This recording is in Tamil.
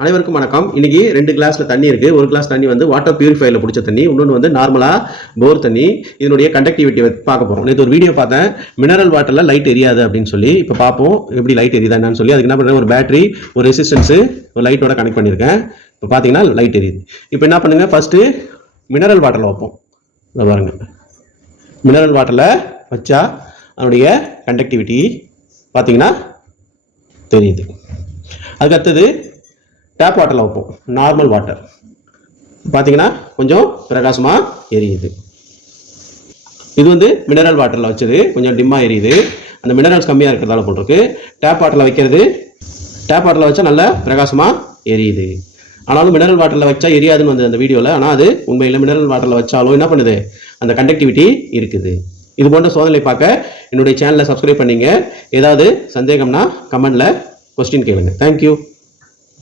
அனைவருக்கும் வணக்கம். இன்னைக்கு 2 கிளாஸ்ல தண்ணி இருக்கு. ஒரு கிளாஸ் தண்ணி வந்து வாட்டர் பியூரிஃபையர்ல பிடிச்ச தண்ணி, இன்னொன்று வந்து நார்மலா போர் தண்ணி. இதனுடைய கண்டக்டிவிட்டி பார்க்க போறோம். நேற்று ஒரு வீடியோ பார்த்தேன், மினரல் வாட்டர்ல லைட் எரியாது அப்படின்னு சொல்லி. இப்போ பார்ப்போம் எப்படி லைட் எரியுதா என்னன்னு சொல்லி. அதுக்கு என்ன பண்ணுறேன், ஒரு பேட்டரி, ஒரு ரெசிஸ்டன்ஸ், ஒரு லைட்டோட கனெக்ட் பண்ணியிருக்கேன். இப்போ பார்த்தீங்கன்னா லைட் எரியுது. இப்போ என்ன பண்ணுங்க, ஃபர்ஸ்ட் மினரல் வாட்டர்ல வைப்போம். இதை பாருங்க, மினரல் வாட்டர்ல வச்சா அதனுடைய கண்டக்டிவிட்டி பார்த்தீங்கன்னா தெரியுது. அதுக்கு அடுத்தது டேப் வாட்டரில் வைப்போம். நார்மல் வாட்டர் பார்த்தீங்கன்னா கொஞ்சம் பிரகாசமாக எரியுது. இது வந்து மினரல் வாட்டரில் வச்சது, கொஞ்சம் டிம்மாக எரியுது. அந்த மினரல்ஸ் கம்மியாக இருக்கிறதால போட்டிருக்கு. டேப் வாட்டரில் வைக்கிறது, டேப் வாட்டரில் வச்சா நல்லா பிரகாசமாக எரியுது. ஆனாலும் மினரல் வாட்டரில் வச்சா எரியாதுன்னு வந்து அந்த வீடியோவில். ஆனால் அது உண்மையில் மினரல் வாட்டரில் வச்சாலும் என்ன பண்ணுது, அந்த கண்டக்டிவிட்டி இருக்குது. இது போன்ற சோதனை பார்க்க என்னுடைய சேனலை சப்ஸ்கிரைப் பண்ணிங்க. ஏதாவது சந்தேகம்னா கமெண்டில் கொஸ்டின் கேளுங்க. தேங்க்யூ.